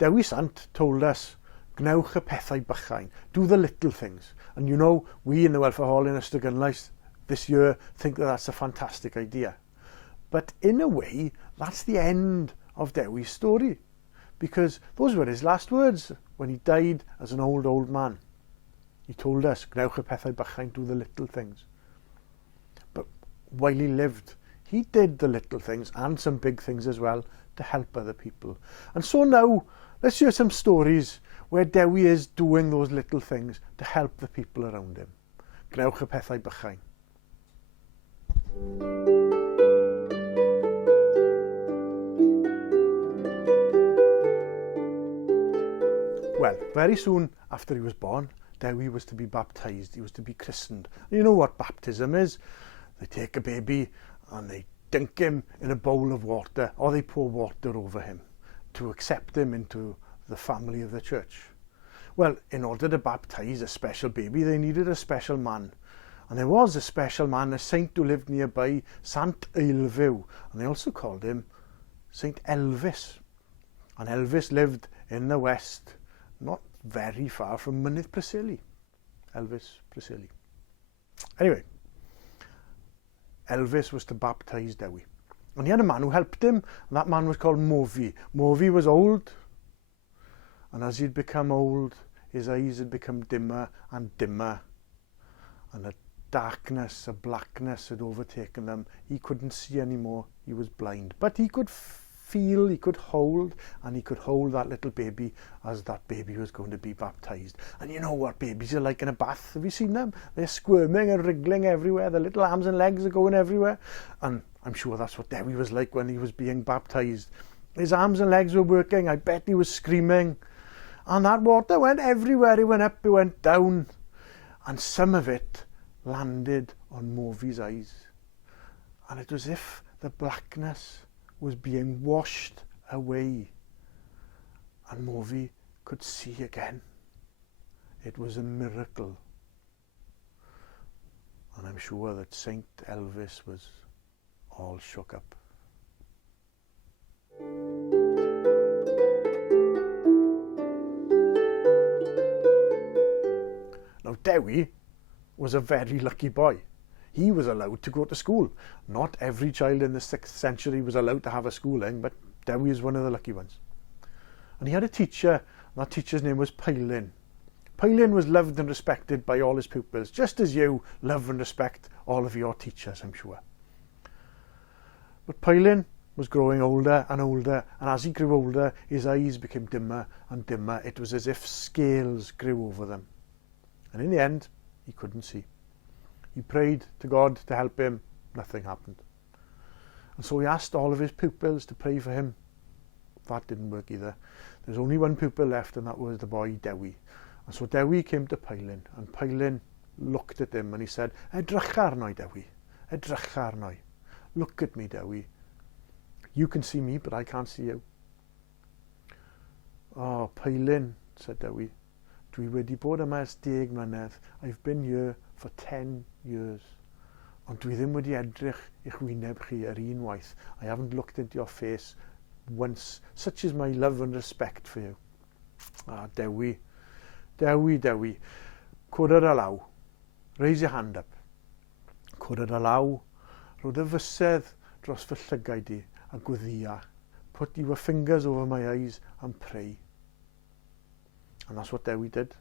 Dewi Sant told us, Gwnewch y pethau bychain, do the little things. And you know, we in the Welfare Hall in Gwnewch this year think that that's a fantastic idea. But in a way, that's the end of Dewi's story, because those were his last words when he died as an old man. He told us, Gwnewch y pethau bychain, do the little things. But while he lived, he did the little things and some big things as well to help other people. And so now, let's hear some stories where Dewi is doing those little things to help the people around him. Gwnewch y pethau bychain. Well, very soon after he was born, Dewi was to be baptised, he was to be christened. And you know what baptism is? They take a baby and they dunk him in a bowl of water, or they pour water over him to accept him into the family of the church. Well, in order to baptise a special baby, they needed a special man. And there was a special man, a saint who lived nearby, Sant Eilfew, and they also called him Saint Elvis. And Elvis lived in the west, not very far from Mynydd Preseli. Elvis Preseli. Anyway, Elvis was to baptise Dewi. And he had a man who helped him, and that man was called Movi. Movi was old, and as he'd become old, his eyes had become dimmer and dimmer, and a darkness, a blackness had overtaken them. He couldn't see anymore, he was blind. But he could feel, he could hold, and he could hold that little baby as that baby was going to be baptised. And you know what babies are like in a bath? Have you seen them? They're squirming and wriggling everywhere, their little arms and legs are going everywhere. And I'm sure that's what Dewi was like when he was being baptised. His arms and legs were working, I bet he was screaming. And that water went everywhere, it went up, it went down. And some of it landed on Movi's eyes. And it was as if the blackness was being washed away. And Movi could see again. It was a miracle. And I'm sure that Saint Elvis was all shook up. Now Dewi was a very lucky boy. He was allowed to go to school. Not every child in the 6th century was allowed to have a schooling, but Dewi is one of the lucky ones. And he had a teacher, and that teacher's name was Pylin. Pylin was loved and respected by all his pupils, just as you love and respect all of your teachers, I'm sure. But Pylin was growing older and older, and as he grew older, his eyes became dimmer and dimmer. It was as if scales grew over them. And in the end, he couldn't see. He prayed to God to help him. Nothing happened. And so he asked all of his pupils to pray for him. That didn't work either. There's only one pupil left, and that was the boy Dewi. And so Dewi came to Pylin, and Pylin looked at him and he said, Edrych arnoi, Dewi. Edrych arnoi. Look at me, Dewi. You can see me, but I can't see you. Oh, Pylin, said Dewi. Dwi wedi bod yma ers 10 mlynedd. I've been here for 10 years. Ond dwi ddim wedi edrych i'ch wyneb chi yr un waith. I haven't looked into your face once. Such is my love and respect for you. Ah, Dewi. Dewi, Dewi. Cwrdd a law. Raise your hand up. Cwrdd a law. Rhod y fysedd dros fy llygau di a gwddia. Put your fingers over my eyes and pray. And that's what Dewi did.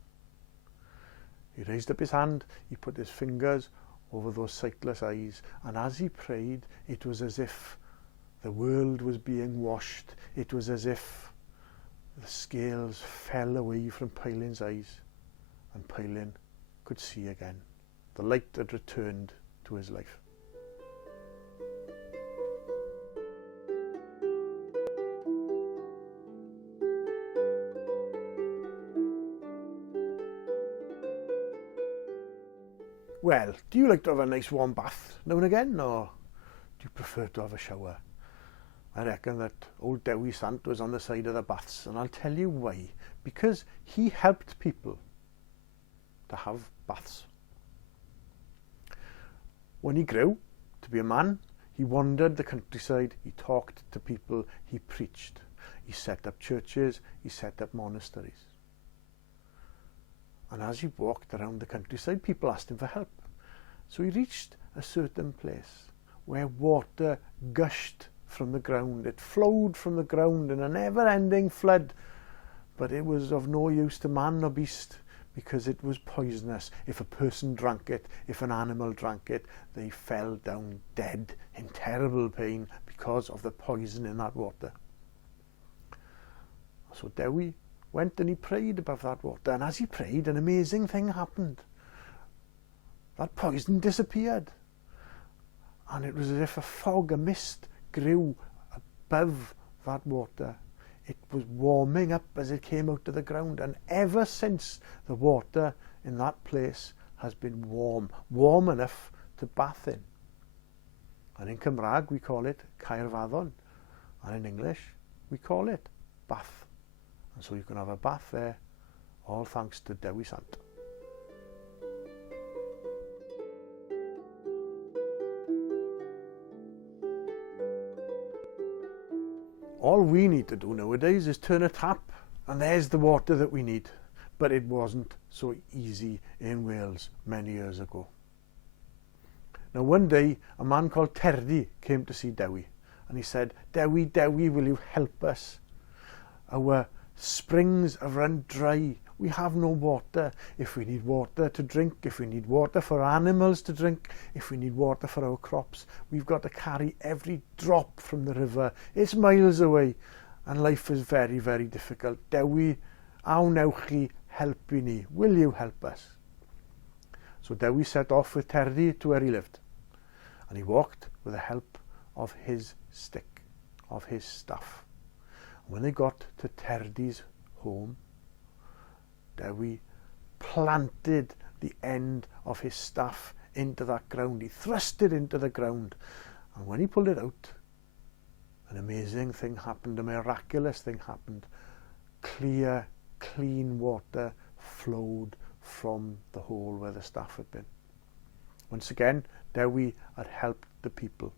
He raised up his hand, he put his fingers over those sightless eyes, and as he prayed, it was as if the world was being washed. It was as if the scales fell away from Pylin's eyes, and Pylin could see again. The light had returned to his life. Well, do you like to have a nice warm bath now and again, or do you prefer to have a shower? I reckon that old Dewi Sant was on the side of the baths, and I'll tell you why. Because he helped people to have baths. When he grew to be a man, he wandered the countryside, he talked to people, he preached. He set up churches, he set up monasteries. And as he walked around the countryside, people asked him for help. So he reached a certain place where water gushed from the ground. It flowed from the ground in a never-ending flood, but it was of no use to man or beast because it was poisonous. If a person drank it, if an animal drank it, they fell down dead in terrible pain because of the poison in that water. So Dewi went and he prayed above that water, and as he prayed, an amazing thing happened. That poison disappeared, and it was as if a fog, a mist, grew above that water. It was warming up as it came out of the ground, and ever since, the water in that place has been warm enough to bath in. And in Cymraeg we call it Caerfaddon, and in English we call it bath. And so you can have a bath there, all thanks to Dewi Sant. All we need to do nowadays is turn a tap and there's the water that we need. But it wasn't so easy in Wales many years ago. Now one day a man called Terdi came to see Dewi, and he said, Dewi, Dewi, will you help us? Our springs have run dry. We have no water. If we need water to drink, if we need water for animals to drink, if we need water for our crops, we've got to carry every drop from the river. It's miles away and life is very, very difficult. Dewi, Gwnewch chi helpu ni. Will you help us? So Dewi set off with Terdi to where he lived, and he walked with the help of his stick, of his staff. When they got to Terdi's home, Dewi planted the end of his staff into that ground. He thrust it into the ground, and when he pulled it out, an amazing thing happened, a miraculous thing happened. Clear, clean water flowed from the hole where the staff had been. Once again, Dewi had helped the people.